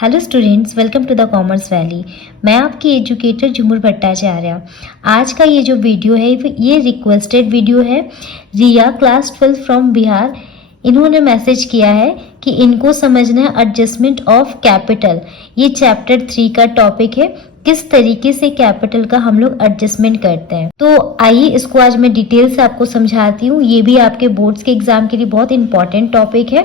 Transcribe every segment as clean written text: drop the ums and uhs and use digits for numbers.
Hello students, welcome to the commerce valley. मैं आपकी educator Jhumur Bhattacharya. आज का ये जो वीडियो है ये रिक्वेस्टेड वीडियो है। रिया क्लास 12 फ्रॉम बिहार, इन्होंने मैसेज किया है कि इनको समझना है एडजस्टमेंट ऑफ कैपिटल। ये चैप्टर 3 का टॉपिक है, किस तरीके से कैपिटल का हम लोग एडजस्टमेंट करते हैं। तो आइए इसको आज मैं डिटेल से आपको समझाती हूँ। ये भी आपके बोर्ड्स के एग्जाम के लिए बहुत इंपॉर्टेंट टॉपिक है।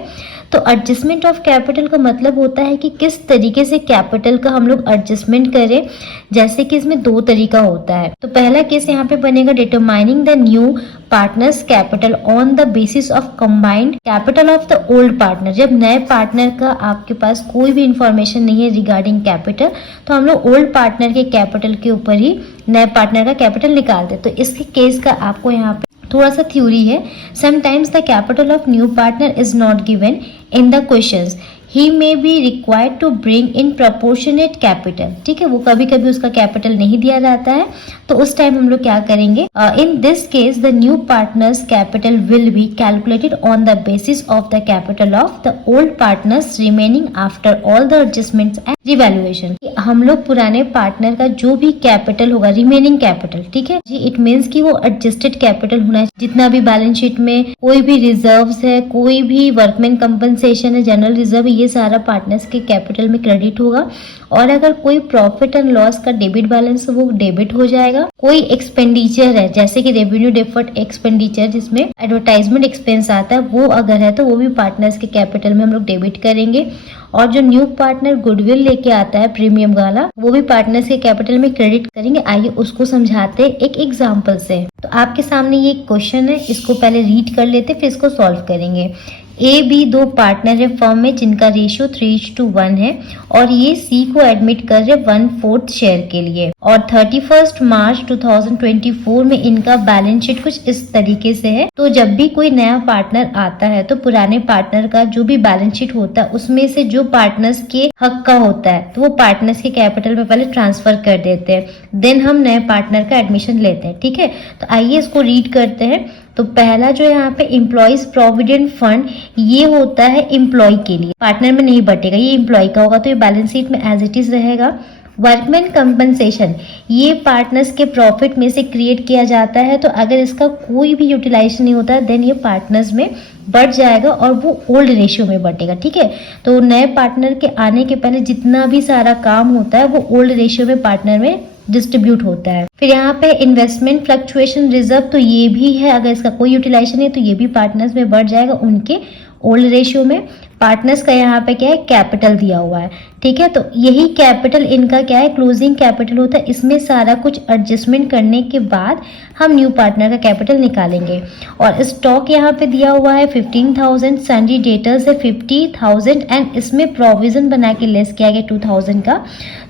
तो एडजस्टमेंट ऑफ कैपिटल का मतलब होता है कि किस तरीके से कैपिटल का हम लोग एडजस्टमेंट करें। जैसे कि इसमें दो तरीका होता है। तो पहला केस यहाँ पे बनेगा determining the new partners capital on the basis of combined capital of the old partner. जब नए पार्टनर का आपके पास कोई भी इंफॉर्मेशन नहीं है रिगार्डिंग कैपिटल, तो हम लोग ओल्ड पार्टनर के कैपिटल के ऊपर ही नए पार्टनर का कैपिटल निकालते। तो इसके केस का आपको यहाँ पे थोड़ा सा थ्योरी है। Sometimes the capital of new partner is not given in the questions, he may be required to bring in proportionate capital. ठीक है, वो कभी कभी उसका कैपिटल नहीं दिया जाता है, तो उस टाइम हम लोग क्या करेंगे, in this case the new partners capital will be calculated on the basis of the capital of the old partners remaining after all the adjustments and revaluation. हम लोग पुराने पार्टनर का जो भी कैपिटल होगा, रिमेनिंग कैपिटल, ठीक है जी, it means कि वो एडजस्टेड कैपिटल होना है। जितना भी बैलेंस शीट में कोई भी रिजर्व्स है, कोई भी वर्कमैन कंपनसेशन है, जनरल रिजर्व, ये सारा पार्टनर्स के कैपिटल में क्रेडिट होगा। और अगर कोई प्रॉफिट एंड लॉस का डेबिट बैलेंस वो डेबिट हो जाएगा। कोई एक्सपेंडिचर है जैसे कि रेवेन्यू डेफर्ड एक्सपेंडिचर जिसमें एडवर्टाइजमेंट एक्सपेंस आता है, वो अगर है तो वो भी पार्टनर्स के कैपिटल में हम लोग डेबिट करेंगे। और जो न्यू पार्टनर गुडविल लेके आता है प्रीमियम वाला, वो भी पार्टनर्स के कैपिटल में क्रेडिट करेंगे। आइए उसको समझाते हैं एक एग्जांपल से। तो आपके सामने ये क्वेश्चन है, इसको पहले रीड कर लेते फिर इसको सॉल्व करेंगे। ए बी दो पार्टनर है फर्म में जिनका रेशियो 3:1 है और ये सी को एडमिट कर रहे 1/4 शेयर के लिए। और 31 मार्च 2024 में इनका बैलेंस शीट कुछ इस तरीके से है। तो जब भी कोई नया पार्टनर आता है तो पुराने पार्टनर का जो भी बैलेंस शीट होता है उसमें से जो पार्टनर्स के हक का होता है तो वो पार्टनर्स के कैपिटल में पहले ट्रांसफर कर देते हैं, देन हम नए पार्टनर का एडमिशन लेते हैं। ठीक है, तो आइए इसको रीड करते हैं। तो पहला जो यहाँ पे एम्प्लॉइज प्रोविडेंट फंड, ये होता है एम्प्लॉय के लिए, पार्टनर में नहीं बटेगा, ये एम्प्लॉय का होगा तो ये बैलेंस शीट में एज इट इज रहेगा। वर्कमैन कंपनसेशन, ये पार्टनर्स के प्रॉफिट में से क्रिएट किया जाता है, तो अगर इसका कोई भी यूटिलाइजेशन नहीं होता है देन ये पार्टनर्स में बढ़ जाएगा और वो ओल्ड रेशियो में बटेगा। ठीक है, तो नए पार्टनर के आने के पहले जितना भी सारा काम होता है वो ओल्ड रेशियो में पार्टनर में डिस्ट्रीब्यूट होता है। फिर यहाँ पे इन्वेस्टमेंट फ्लक्चुएशन रिजर्व, तो ये भी है, अगर इसका कोई यूटिलाइजेशन है तो ये भी पार्टनर्स में बढ़ जाएगा उनके ओल्ड रेशियो में। पार्टनर्स का यहाँ पे क्या है, कैपिटल दिया हुआ है। ठीक है, तो यही कैपिटल इनका क्या है, क्लोजिंग कैपिटल होता है। इसमें सारा कुछ एडजस्टमेंट करने के बाद हम न्यू पार्टनर का कैपिटल निकालेंगे। और स्टॉक यहाँ पे दिया हुआ है 15,000, सन्ड्री डेटर्स है 50,000 एंड इसमें प्रोविजन बना के लेस किया गया 2,000 का,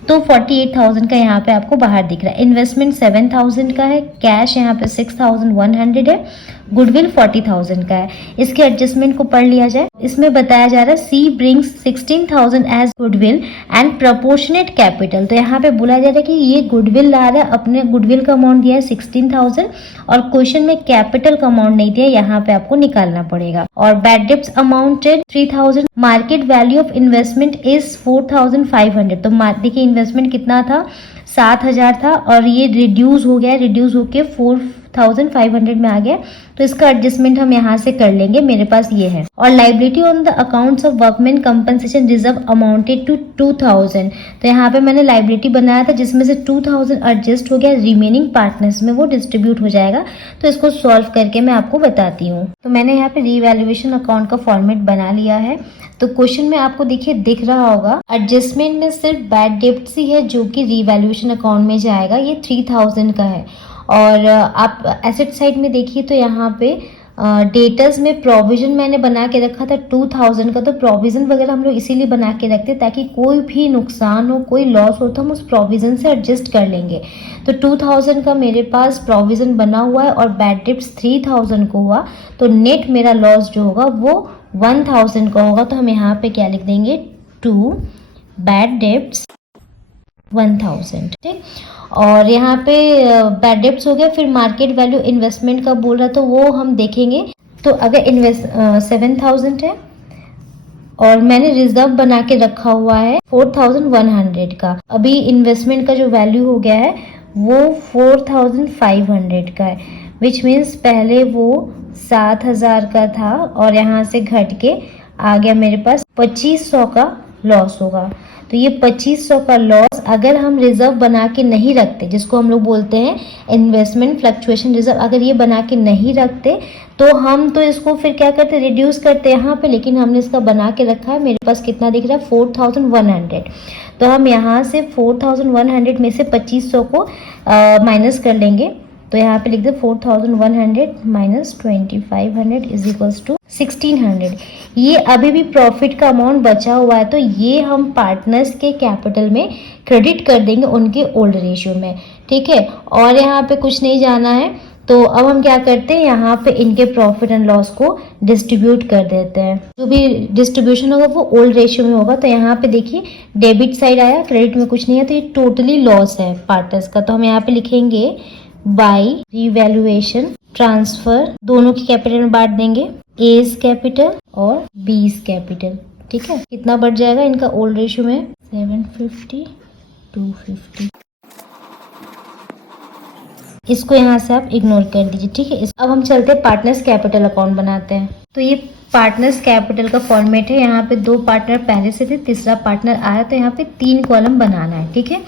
तो 48,000 का यहाँ पे आपको बाहर दिख रहा है। इन्वेस्टमेंट 7,000 का है, कैश यहाँ पे 6,100 है, गुडविल 40,000 का है। इसके एडजस्टमेंट को पढ़ लिया जाए। इसमें बताया जा रहा है she brings 16,000 as goodwill and proportionate capital. तो यहाँ पे बोला जा रहा है कि ये गुडविल ला रहा है, अपने गुडविल का अमाउंट दिया है 16,000 और क्वेश्चन में कैपिटल का अमाउंट नहीं दिया, यहाँ पे आपको निकालना पड़ेगा। और bad debts amounted 3,000, market value of investment is 4,500। तो देखिए इन्वेस्टमेंट कितना था, 7,000 था और ये रिड्यूस हो गया, रिड्यूस होके 4,500 में आ गया। तो इसका एडजस्टमेंट हम यहाँ से कर लेंगे, मेरे पास ये है। और liability on the accounts of workman compensation reserve amounted to 2,000। तो यहाँ पे मैंने लाइबिलिटी बनाया था जिसमें से 2,000 एडजस्ट हो गया, रिमेनिंग पार्टनर्स में वो डिस्ट्रीब्यूट हो जाएगा। तो इसको सॉल्व करके मैं आपको बताती हूँ। तो मैंने यहाँ पे रीवैल्यूएशन अकाउंट का फॉर्मेट बना लिया है। तो क्वेश्चन में आपको देखिए दिख रहा होगा, एडजस्टमेंट में सिर्फ बैड डेब्ट्स ही है जो कि रीवैल्यूएशन अकाउंट में जाएगा, ये 3,000 का है। और आप एसेट साइड में देखिए तो यहाँ पे डेटर्स में प्रोविजन मैंने बना के रखा था 2,000 का। तो प्रोविजन वगैरह हम लोग इसीलिए बना के रखते हैं ताकि कोई भी नुकसान हो, कोई लॉस हो तो हम उस प्रोविजन से एडजस्ट कर लेंगे। तो 2,000 का मेरे पास प्रोविजन बना हुआ है और बैड डेब्ट्स 3,000 को हुआ, तो नेट मेरा लॉस जो होगा वो 1,000 का होगा। तो हम यहाँ पे क्या लिख देंगे, टू बैड डेब्ट्स 1,000। ठीक, और यहाँ पे बैड डेब्ट्स हो गया। फिर मार्केट वैल्यू इन्वेस्टमेंट का बोल रहा तो वो हम देखेंगे। तो अगर 7,000 है और मैंने रिजर्व बना के रखा हुआ है 4100 का। अभी इन्वेस्टमेंट का जो वैल्यू हो गया है वो 4500 का है, विच मीन्स पहले वो 7000 का था और यहाँ से घट के आ गया मेरे पास 2500 का लॉस होगा। तो ये 2500 का लॉस अगर हम रिजर्व बना के नहीं रखते, जिसको हम लोग बोलते हैं इन्वेस्टमेंट फ्लक्चुएशन रिजर्व, अगर ये बना के नहीं रखते तो हम तो इसको फिर क्या करते, रिड्यूस करते यहाँ पे, लेकिन हमने इसका बना के रखा है। मेरे पास कितना दिख रहा है 4100। तो हम यहाँ से 4100 में से 2500 को माइनस कर लेंगे। तो यहाँ पे लिख दे 4100 माइनस 2500 इज इक्वल्स टू 1600। ये अभी भी प्रॉफिट का अमाउंट बचा हुआ है, तो ये हम पार्टनर्स के कैपिटल में क्रेडिट कर देंगे उनके ओल्ड रेशियो में, ठीक है। और यहाँ पे कुछ नहीं जाना है, तो अब हम क्या करते हैं, यहाँ पे इनके प्रॉफिट एंड लॉस को डिस्ट्रीब्यूट कर देते हैं। जो भी डिस्ट्रीब्यूशन होगा वो ओल्ड रेशियो में होगा। तो यहाँ पे देखिए डेबिट साइड आया, क्रेडिट में कुछ नहीं है, तो ये टोटली लॉस है पार्टनर्स का। तो हम यहाँ पे लिखेंगे बाई रिवैल्यूएशन ट्रांसफर, दोनों की कैपिटल में बांट देंगे, एज कैपिटल और बीज कैपिटल, ठीक है। कितना बढ़ जाएगा इनका ओल्ड रेशियो में 750 250। इसको यहाँ से आप इग्नोर कर दीजिए, ठीक है। अब हम चलते हैं पार्टनर्स कैपिटल अकाउंट बनाते हैं। तो ये पार्टनर्स कैपिटल का फॉर्मेट है। यहाँ पे 2 पार्टनर पहले से थे, तीसरा पार्टनर आया, तो यहाँ पे 3 कॉलम बनाना है, ठीक है।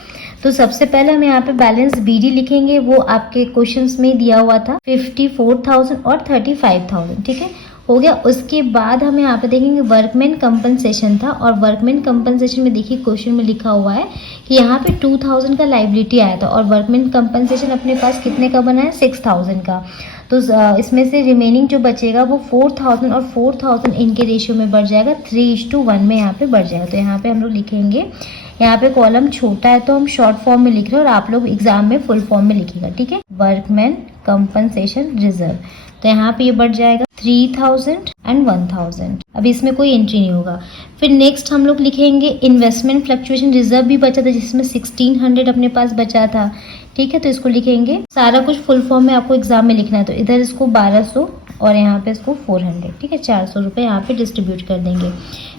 तो सबसे पहले हम यहाँ पे बैलेंस बीडी लिखेंगे, वो आपके क्वेश्चंस में दिया हुआ था 54,000 और 35,000, ठीक है, हो गया। उसके बाद हम यहाँ पे देखेंगे वर्कमैन कंपनसेशन था, और वर्कमैन कंपनसेशन में देखिए क्वेश्चन में लिखा हुआ है कि यहाँ पे 2000 का लाइबिलिटी आया था और वर्कमैन कंपनसेशन अपने पास कितने का बना है 6000 का। तो इसमें से रिमेनिंग जो बचेगा वो 4000 और 4000 इनके रेशियो में बढ़ जाएगा, 3:1 में यहाँ पे बढ़ जाएगा। तो यहाँ पे हम लोग लिखेंगे, यहाँ पे कॉलम छोटा है तो हम शॉर्ट फॉर्म में लिख रहे हैं और आप लोग एग्जाम में फुल फॉर्म में लिखिएगा, ठीक है। वर्कमैन कंपनसेशन रिजर्व, तो यहाँ पे ये बढ़ जाएगा 3000 एंड 1000। अब इसमें कोई एंट्री नहीं होगा। फिर नेक्स्ट हम लोग लिखेंगे इन्वेस्टमेंट फ्लक्चुएशन रिजर्व भी बचा था, जिसमें 1600 अपने पास बचा था, ठीक है। तो इसको लिखेंगे, सारा कुछ फुल फॉर्म में आपको एग्जाम में लिखना है। तो इधर इसको 1200 और यहाँ पे इसको 400, ठीक है, 400 रुपये यहाँ पे डिस्ट्रीब्यूट कर देंगे।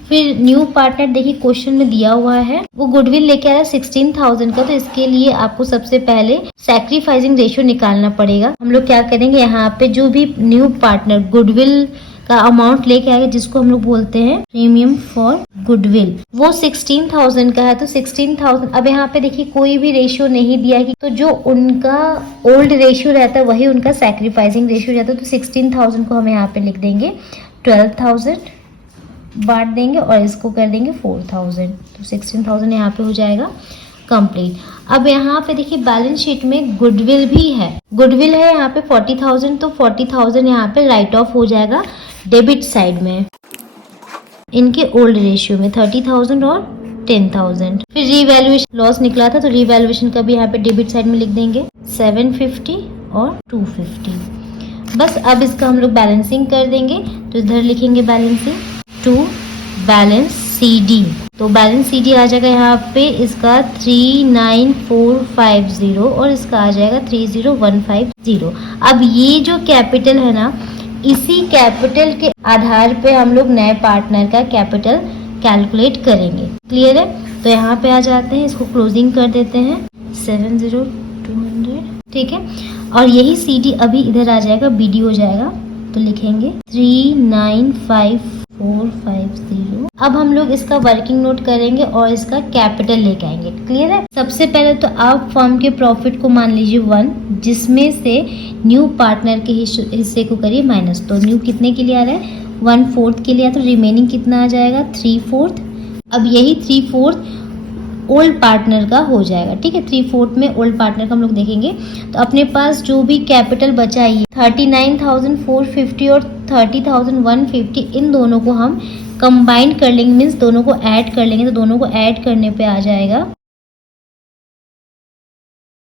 फिर न्यू पार्टनर देखिए क्वेश्चन में दिया हुआ है, वो गुडविल लेके आया 16,000 का। तो इसके लिए आपको सबसे पहले सैक्रिफाइसिंग रेशियो निकालना पड़ेगा। हम लोग क्या करेंगे, यहाँ पे जो भी न्यू पार्टनर गुडविल का अमाउंट लेके आएगा, जिसको हम लोग बोलते हैं प्रीमियम फॉर गुडविल, वो 16,000 का है। तो 16,000, अब यहाँ पे देखिए कोई भी रेशियो नहीं दिया है, तो जो उनका ओल्ड रेशियो रहता है वही उनका सैक्रिफाइसिंग रेशियो रहता है। तो 16,000 को हम यहाँ पे लिख देंगे 12,000 बांट देंगे और इसको कर देंगे 4000। तो 16,000 यहाँ पे हो जाएगा कंप्लीट। अब यहाँ पे देखिए बैलेंस शीट में गुडविल भी है, गुडविल है यहाँ पे 40,000, तो 40,000 यहाँ पे राइट ऑफ हो जाएगा डेबिट साइड में, इनके ओल्ड रेशियो में 30,000 और 10,000। फिर रीवैल्यूएशन लॉस निकला था, तो रीवैल्यूएशन का भी यहाँ पे डेबिट साइड में लिख देंगे 750 और 250। बस अब इसका हम लोग बैलेंसिंग कर देंगे। तो इधर लिखेंगे बैलेंसिंग टू बैलेंस CD, तो बैलेंस CD आ जाएगा यहाँ पे इसका 39450 और इसका आ जाएगा 30150। अब ये जो कैपिटल है ना, इसी कैपिटल के आधार पे हम लोग नए पार्टनर का कैपिटल कैलकुलेट करेंगे, क्लियर है। तो यहाँ पे आ जाते हैं, इसको क्लोजिंग कर देते हैं 70200, ठीक है। और यही CD अभी इधर आ जाएगा, BD हो जाएगा, तो लिखेंगे 395,450। अब हम लोग इसका वर्किंग नोट करेंगे और इसका कैपिटल लेके आएंगे, क्लियर है। सबसे पहले तो आप फर्म के प्रॉफिट को मान लीजिए 1, जिसमें से न्यू पार्टनर के हिस्से को करिए माइनस। तो न्यू कितने के लिए आ रहा है 1/4 के लिए, तो रिमेनिंग कितना आ जाएगा 3/4। अब यही 3/4 ओल्ड पार्टनर का हो जाएगा, ठीक है। 3/4 में ओल्ड पार्टनर का हम लोग देखेंगे। तो अपने पास जो भी कैपिटल बचा है 39,450 और 30,150, इन दोनों को हम कंबाइन कर लेंगे, मीन्स दोनों को ऐड कर लेंगे। तो दोनों को ऐड करने पे आ जाएगा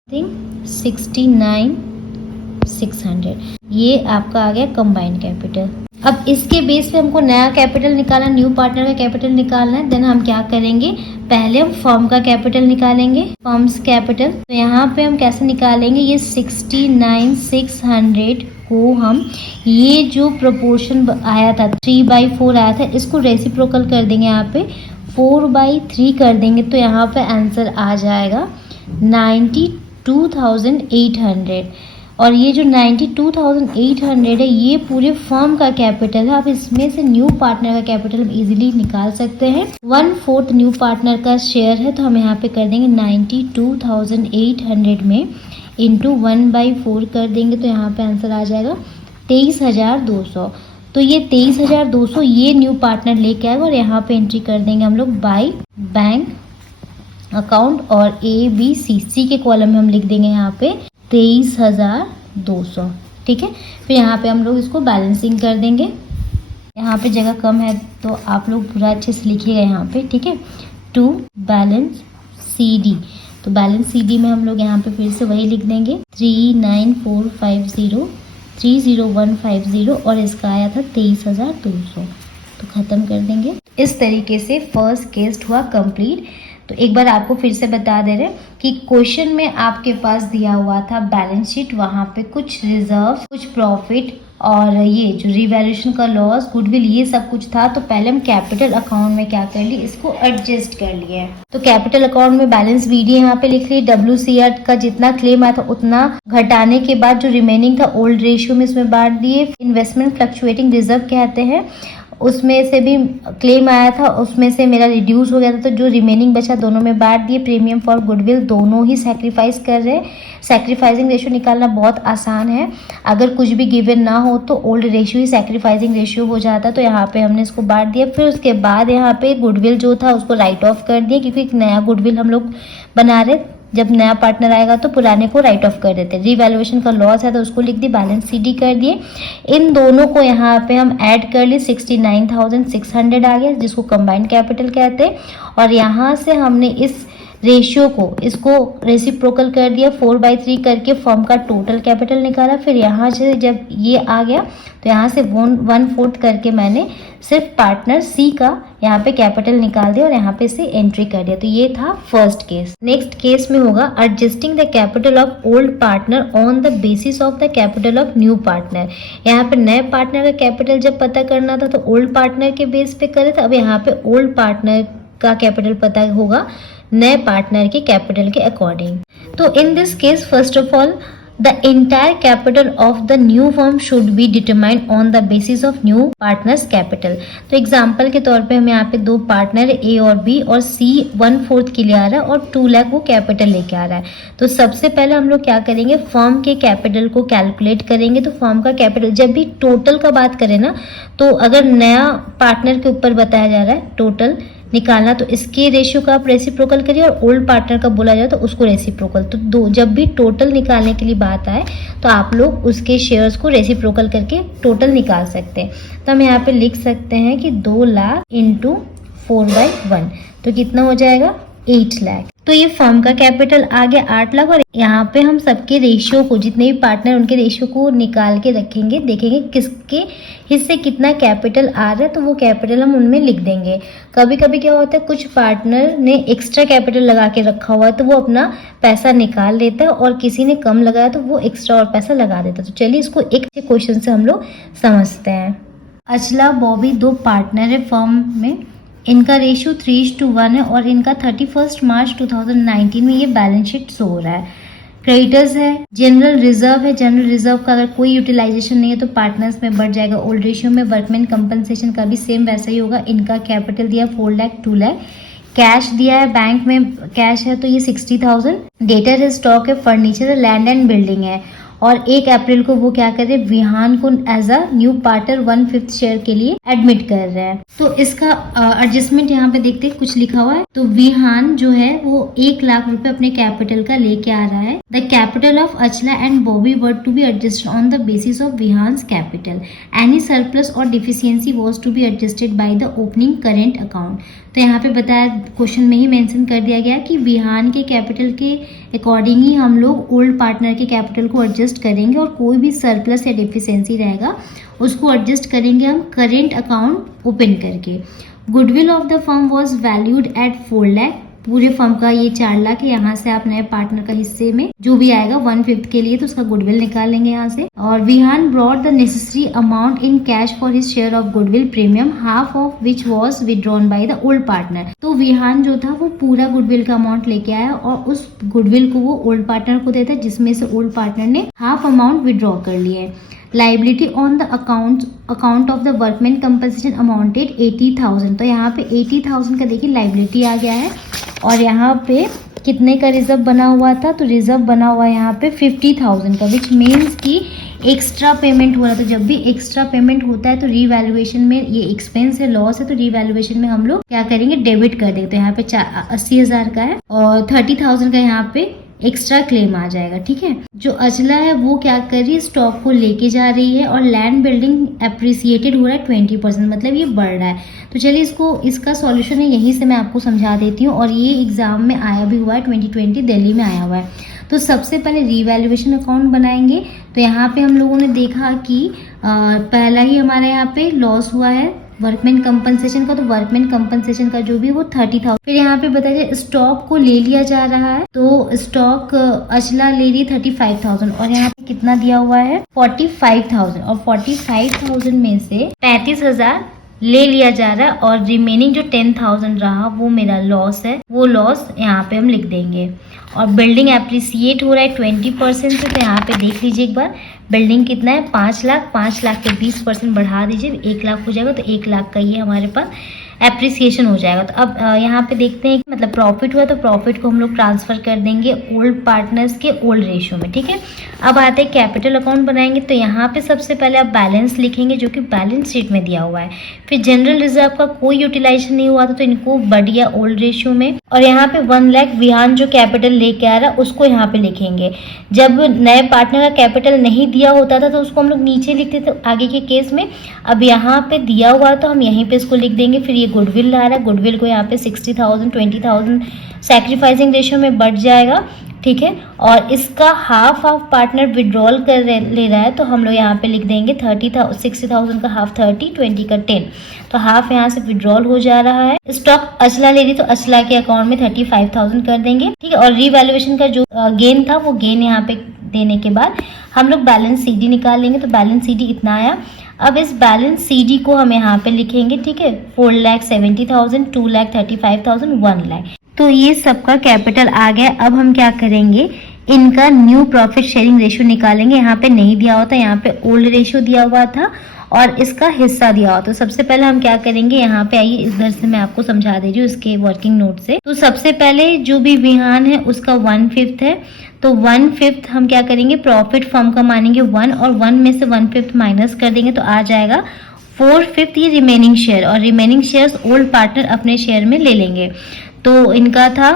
69,600, ये आपका आ गया कंबाइंड कैपिटल। अब इसके बेस पे हमको नया कैपिटल निकालना, न्यू पार्टनर का कैपिटल निकालना है। देन हम क्या करेंगे, पहले हम फर्म का कैपिटल निकालेंगे, फर्म्स कैपिटल। तो यहाँ पे हम कैसे निकालेंगे, ये 69,600 इसको हम ये जो प्रोपोर्शन आया था 3/4 आया था, इसको रेसिप्रोकल कर देंगे, यहाँ पे 4/3 कर देंगे तो यहाँ पे आंसर आ जाएगा 92,800। और ये जो 92,800 है ये पूरे फर्म का कैपिटल है। अब इसमें से न्यू पार्टनर का कैपिटल हम इजीली निकाल सकते हैं। 1/4 न्यू पार्टनर का शेयर है तो हम यहाँ पे कर देंगे 92,800 में इंटू 1/4 कर देंगे तो यहाँ पे आंसर आ जाएगा 23,200। तो ये 23,200 ये न्यू पार्टनर लेके आएगा और यहाँ पे एंट्री कर देंगे हम लोग बाय बैंक अकाउंट और ABC के कॉलम में हम लिख देंगे यहाँ पे 23,200। ठीक है, फिर यहाँ पे हम लोग इसको बैलेंसिंग कर देंगे। यहाँ पे जगह कम है तो आप लोग पूरा अच्छे से लिखिएगा यहाँ पे। ठीक है, टू बैलेंस CD, तो बैलेंस CD में हम लोग यहाँ पे फिर से वही लिख देंगे 39450 30150 और इसका आया था 23,200, तो ख़त्म कर देंगे। इस तरीके से फर्स्ट केस हुआ कंप्लीट। तो एक बार आपको फिर से बता दे रहे कि क्वेश्चन में आपके पास दिया हुआ था बैलेंस शीट, वहाँ पे कुछ रिजर्व, कुछ प्रॉफिट और ये जो रिवैल्यूएशन का लॉस, गुडविल, ये सब कुछ था। तो पहले हम कैपिटल अकाउंट में क्या कर लिए, इसको एडजस्ट कर लिए। तो कैपिटल अकाउंट में बैलेंस BD यहाँ पे लिख ली, WCR का जितना क्लेम आया था उतना घटाने के बाद जो रिमेनिंग था ओल्ड रेशियो में इसमें बांट दिए। इन्वेस्टमेंट फ्लक्चुएटिंग रिजर्व कहते हैं, उसमें से भी क्लेम आया था, उसमें से मेरा रिड्यूस हो गया था, तो जो रिमेनिंग बचा दोनों में बांट दिए। प्रीमियम फॉर गुडविल दोनों ही सैक्रिफाइस कर रहे हैं। सैक्रिफाइसिंग रेशियो निकालना बहुत आसान है, अगर कुछ भी गिवन ना हो तो ओल्ड रेशियो ही सैक्रिफाइसिंग रेशियो हो जाता। तो यहाँ पे हमने इसको बांट दिया। फिर उसके बाद यहाँ पे गुडविल जो था उसको राइट ऑफ कर दिया, क्योंकि एक नया गुडविल हम लोग बना रहे, जब नया पार्टनर आएगा तो पुराने को राइट ऑफ कर देते हैं। रिवैल्यूएशन का लॉस है तो उसको लिख दी, बैलेंस CD कर दिए। इन दोनों को यहाँ पे हम ऐड कर लिए, 69,600 आ गया, जिसको कंबाइंड कैपिटल कहते हैं। और यहाँ से हमने इस रेशियो को, इसको रेसिप्रोकल कर दिया, 4/3 करके फर्म का टोटल कैपिटल निकाला। फिर यहाँ से जब ये आ गया तो यहाँ से 1/4 करके मैंने सिर्फ पार्टनर C का यहाँ पे कैपिटल निकाल दिया और यहाँ पे से एंट्री कर दिया। तो ये था फर्स्ट केस। नेक्स्ट केस में होगा adjusting the capital of old partner on the basis of the capital of new partner. यहाँ पे नए पार्टनर का कैपिटल जब पता करना था तो ओल्ड पार्टनर के बेस पे करे थे, अब यहाँ पे ओल्ड पार्टनर का कैपिटल पता होगा नए पार्टनर के कैपिटल के अकॉर्डिंग। तो in this case first of all the entire capital of the new firm should be determined on the basis of new partners capital। तो एग्जाम्पल के तौर पे हम यहाँ पे दो पार्टनर A और B और C 1/4 के लिए आ रहा है और 2 लाख वो कैपिटल लेके आ रहा है। तो सबसे पहले हम लोग क्या करेंगे, फर्म के कैपिटल को कैलकुलेट करेंगे। तो फर्म का कैपिटल जब भी टोटल का बात करें ना, तो अगर नया पार्टनर के ऊपर बताया जा रहा है टोटल निकालना तो इसके रेशियो का आप रेसिप्रोकल करिए, और ओल्ड पार्टनर का बोला जाए तो उसको रेसिप्रोकल। तो दो जब भी टोटल निकालने के लिए बात आए तो आप लोग उसके शेयर्स को रेसिप्रोकल करके टोटल निकाल सकते हैं। तो हम यहाँ पे लिख सकते हैं कि 2 लाख इंटू 4/1, तो कितना हो जाएगा 8 लाख। तो ये फर्म का कैपिटल आ गया 8 लाख और यहाँ पे हम सबके रेशियो को, जितने भी पार्टनर उनके रेशियो को निकाल के रखेंगे, देखेंगे किसके हिस्से कितना कैपिटल आ रहा है तो वो कैपिटल हम उनमें लिख देंगे। कभी कभी क्या होता है, कुछ पार्टनर ने एक्स्ट्रा कैपिटल लगा के रखा हुआ है तो वो अपना पैसा निकाल लेता है, और किसी ने कम लगाया तो वो एक्स्ट्रा और पैसा लगा देता है। तो चलिए इसको एक क्वेश्चन से हम लोग समझते हैं। अचला बॉबी 2 पार्टनर है फर्म में, इनका रेशियो 3:1 है और इनका 31 मार्च 2019 में ये बैलेंस शीट शो हो रहा है। क्रेडिटर्स है, जनरल रिजर्व है, जनरल रिजर्व का अगर कोई यूटिलाइजेशन नहीं है तो पार्टनर्स में बढ़ जाएगा ओल्ड रेशियो में। वर्कमैन कंपनसेशन का भी सेम वैसा ही होगा। इनका कैपिटल दिया 4 लाख 2 लाख, कैश दिया है, बैंक में कैश है तो ये 60,000। डेटर है, स्टॉक है, फर्नीचर है, लैंड एंड बिल्डिंग है। और 1 अप्रैल को वो क्या कर रहे हैं, विहान को as a new partner 1/5 share के लिए एडमिट कर रहे हैं। तो इसका एडजस्टमेंट यहाँ पे देखते हैं, कुछ लिखा हुआ है। तो विहान जो है वो 1 लाख रुपए अपने कैपिटल का लेके आ रहा है। The capital of Achala and Bobby were to be adjusted on the basis of Vihan's capital. Any surplus और deficiency was to be adjusted by the opening current account. तो यहाँ पे बताया, क्वेश्चन में ही मेंशन कर दिया गया कि विहान के कैपिटल के अकॉर्डिंग ही हम लोग ओल्ड पार्टनर के कैपिटल को एडजस्ट करेंगे, और कोई भी सरप्लस या डिफिशियंसी रहेगा उसको एडजस्ट करेंगे हम करेंट अकाउंट ओपन करके। Goodwill of the firm was valued at 4 lakh पूरे फर्म का ये 4 लाख है। यहाँ से आप नए पार्टनर का हिस्से में जो भी आएगा 1/5 के लिए तो उसका गुडविल निकाल लेंगे यहाँ से। और Vihaan brought the necessary amount in cash for his share of goodwill premium, half of which was withdrawn by the old partner. तो विहान जो था वो पूरा गुडविल का अमाउंट लेके आया और उस गुडविल को वो ओल्ड पार्टनर को देता है, जिसमें से ओल्ड पार्टनर ने हाफ अमाउंट विड्रॉ कर लिया है। Liability on the account of the workman compensation amounted 80,000। तो यहाँ पे 80,000 का देखिए लाइबिलिटी आ गया है। और यहाँ पे कितने का रिजर्व बना हुआ था, तो रिजर्व बना हुआ है यहाँ पे 50,000 का, विच मीन्स कि एक्स्ट्रा पेमेंट हो रहा था। जब भी एक्स्ट्रा पेमेंट होता है तो रीवैल्यूएशन में ये एक्सपेंस है, लॉस है, तो रीवैल्यूएशन में हम लोग क्या करेंगे, डेबिट कर देते हैं। यहाँ पे 80,000 का है और 30,000 का यहाँ पे एक्स्ट्रा क्लेम आ जाएगा। ठीक है, जो अचला है वो क्या कर रही है, स्टॉक को लेके जा रही है और लैंड बिल्डिंग एप्रिसिएटेड हो रहा है 20%, मतलब ये बढ़ रहा है। तो चलिए इसका सॉल्यूशन है यहीं से मैं आपको समझा देती हूँ। और ये एग्जाम में आया भी हुआ है, 2020 दिल्ली में आया हुआ है। तो सबसे पहले रीवैल्यूएशन अकाउंट बनाएंगे। तो यहाँ पे हम लोगों ने देखा कि पहला ही हमारे यहाँ पे लॉस हुआ है वर्कमैन कंपनसेशन का। तो वर्कमैन कंपनसेशन का जो भी वो 30,000। फिर यहाँ पे बताइए स्टॉक को ले लिया जा रहा है, तो स्टॉक अचला ले रही 35,000 और यहाँ पे कितना दिया हुआ है 45,000। और 45,000 में से 35,000 ले लिया जा रहा है और रिमेनिंग जो 10,000 रहा वो मेरा लॉस है, वो लॉस यहाँ पे हम लिख देंगे। और बिल्डिंग एप्रिसिएट हो रहा है 20% से, तो यहाँ पे देख लीजिए एक बार बिल्डिंग कितना है 5 लाख, 5 लाख के 20% बढ़ा दीजिए 1 लाख हो जाएगा। तो 1 लाख का ये हमारे पास एप्रिसिएशन हो जाएगा। तो अब यहाँ पे देखते हैं कि मतलब प्रॉफिट हुआ तो प्रॉफिट को हम लोग ट्रांसफर कर देंगे ओल्ड पार्टनर्स के ओल्ड रेशियो में। ठीक है, अब आते हैं कैपिटल अकाउंट बनाएंगे। तो यहाँ पे सबसे पहले आप बैलेंस लिखेंगे जो कि बैलेंस शीट में दिया हुआ है। फिर जनरल रिजर्व का कोई यूटिलाइजेशन नहीं हुआ था तो इनको बढ़िया ओल्ड रेशियो में। और यहाँ पे 1 लाख विहान जो कैपिटल लेके आ रहा है उसको यहाँ पे लिखेंगे। जब नए पार्टनर का कैपिटल नहीं दिया होता था तो उसको हम लोग नीचे लिखते थे आगे के केस में। अब यहाँ पे दिया हुआ तो हम यहीं पे इसको लिख देंगे। फिर ये गुडविल ला रहा है, गुडविल को यहाँ पे 60,000 20,000 सैक्रिफाइसिंग रेशियो में बढ़ जाएगा। ठीक है, और इसका हाफ पार्टनर विड्रॉल ले रहा है तो हम लोग यहाँ पे लिख देंगे 60,000 का हाफ 30, 20 का 10। तो हाफ यहाँ से विड्रॉल हो जा रहा है। स्टॉक अचला ले रही तो अचला के अकाउंट में 35,000 कर देंगे। ठीक है, और रीवैल्यूएशन का जो गेन था वो गेन यहाँ पे देने के बाद हम लोग बैलेंस सीडी निकाल लेंगे। तो बैलेंस सीडी कितना आया, अब इस बैलेंस सीडी को हम यहाँ पे लिखेंगे। ठीक है, 4,70,000, 2,35,000, 1 लाख। तो ये सबका कैपिटल आ गया। अब हम क्या करेंगे, इनका न्यू प्रॉफिट शेयरिंग रेशियो निकालेंगे। यहाँ पे नहीं दिया होता, यहाँ पे ओल्ड रेशियो दिया हुआ था और इसका हिस्सा दिया हुआ। तो सबसे पहले हम क्या करेंगे, यहाँ पे आइए इधर से मैं आपको समझा दे रही हूँ इसके वर्किंग नोट से। तो सबसे पहले जो भी विहान है उसका 1/5 है। तो 1/5 हम क्या करेंगे, प्रॉफिट फर्म का मानेंगे 1 और 1 में से 1/5 माइनस कर देंगे तो आ जाएगा 4/5 ये रिमेनिंग शेयर। और रिमेनिंग शेयर्स ओल्ड पार्टनर अपने शेयर में ले लेंगे। तो इनका था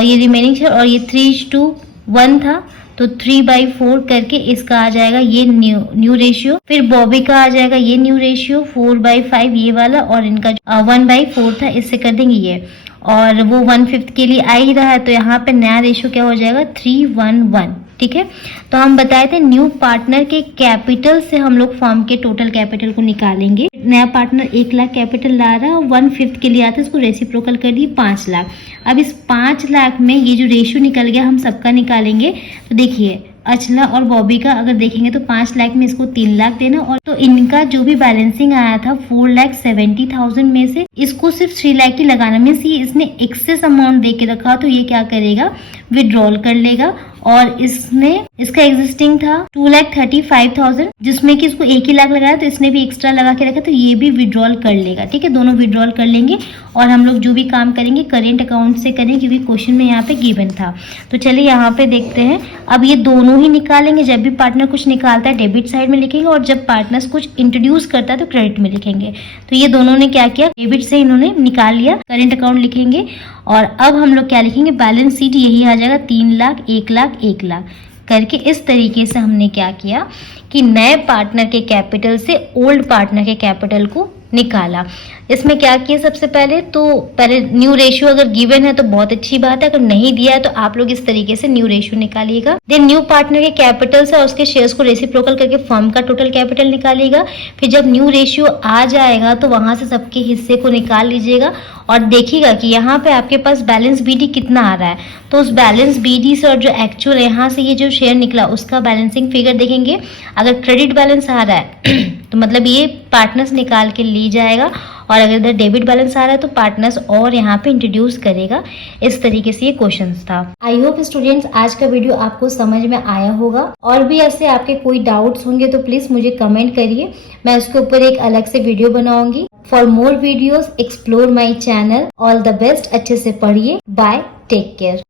ये रिमेनिंग शेयर और ये 3:1 था तो 3/4 करके इसका आ जाएगा ये न्यू रेशियो। फिर बॉबी का आ जाएगा ये न्यू रेशियो 4/5 ये वाला, और इनका 1/4 था इससे कर देंगे ये, और वो 1/5 के लिए आ ही रहा है तो यहाँ पे नया रेशियो क्या हो जाएगा 3:1:1। ठीक है, तो हम बताए थे न्यू पार्टनर के कैपिटल से हम लोग फर्म के टोटल कैपिटल को निकालेंगे। नया पार्टनर 1 लाख कैपिटल ला रहा है और 1/5 के लिए आता है, इसको रेसिप्रोकल कर दिए 5 लाख। अब इस 5 लाख में ये जो रेशियो निकल गया हम सबका निकालेंगे। तो देखिए अचला और बॉबी का अगर देखेंगे तो 5 लाख में इसको 3 लाख देना, और तो इनका जो भी बैलेंसिंग आया था 4,70,000 में से इसको सिर्फ 3 लाख ही लगाना। मीन्स ये इसने एक्सेस अमाउंट दे के रखा तो ये क्या करेगा, विड्रॉल कर लेगा। और इसका एग्जिस्टिंग था 2,35,000 जिसमें कि इसको 1 ही लाख लगाया तो इसने भी एक्स्ट्रा लगा के रखा तो ये भी विड्रॉल कर लेगा। ठीक है, दोनों विड्रॉल कर लेंगे और हम लोग जो भी काम करेंगे करेंट अकाउंट से करें क्योंकि क्वेश्चन में यहाँ पे गिवन था। तो चलिए यहाँ पे देखते हैं। अब ये दोनों ही निकालेंगे। जब भी पार्टनर कुछ निकालता है डेबिट साइड में लिखेंगे और जब पार्टनर्स कुछ इंट्रोड्यूस करता है तो क्रेडिट में लिखेंगे। तो ये दोनों ने क्या किया, डेबिट से इन्होंने निकाल लिया, करेंट अकाउंट लिखेंगे। और अब हम लोग क्या लिखेंगे, बैलेंस शीट यही आ जाएगा 3 लाख 1 लाख 1 लाख करके। इस तरीके से हमने क्या किया कि नए पार्टनर के कैपिटल से ओल्ड पार्टनर के कैपिटल को निकाला। इसमें क्या किया, सबसे पहले न्यू रेशियो अगर गिवन है तो बहुत अच्छी बात है, अगर नहीं दिया है तो आप लोग इस तरीके से न्यू रेशियो निकालिएगा। देन न्यू पार्टनर के कैपिटल से और उसके शेयर्स को रेसिप्रोकल करके फर्म का टोटल कैपिटल निकालिएगा। फिर जब न्यू रेशियो आ जाएगा तो वहां से सबके हिस्से को निकाल लीजिएगा और देखिएगा कि यहाँ पे आपके पास बैलेंस BD कितना आ रहा है। तो उस बैलेंस BD से और जो एक्चुअल यहाँ से ये जो शेयर निकला उसका बैलेंसिंग फिगर देखेंगे। अगर क्रेडिट बैलेंस आ रहा है तो मतलब ये पार्टनर्स निकाल के ली जाएगा, और अगर इधर डेबिट बैलेंस आ रहा है तो पार्टनर्स और यहाँ पे इंट्रोड्यूस करेगा। इस तरीके से ये क्वेश्चंस था। आई होप स्टूडेंट्स आज का वीडियो आपको समझ में आया होगा। और भी ऐसे आपके कोई डाउट्स होंगे तो प्लीज मुझे कमेंट करिए, मैं उसके ऊपर एक अलग से वीडियो बनाऊंगी। For more videos explore my channel. All the best, अच्छे से पढ़िए। Bye, take care.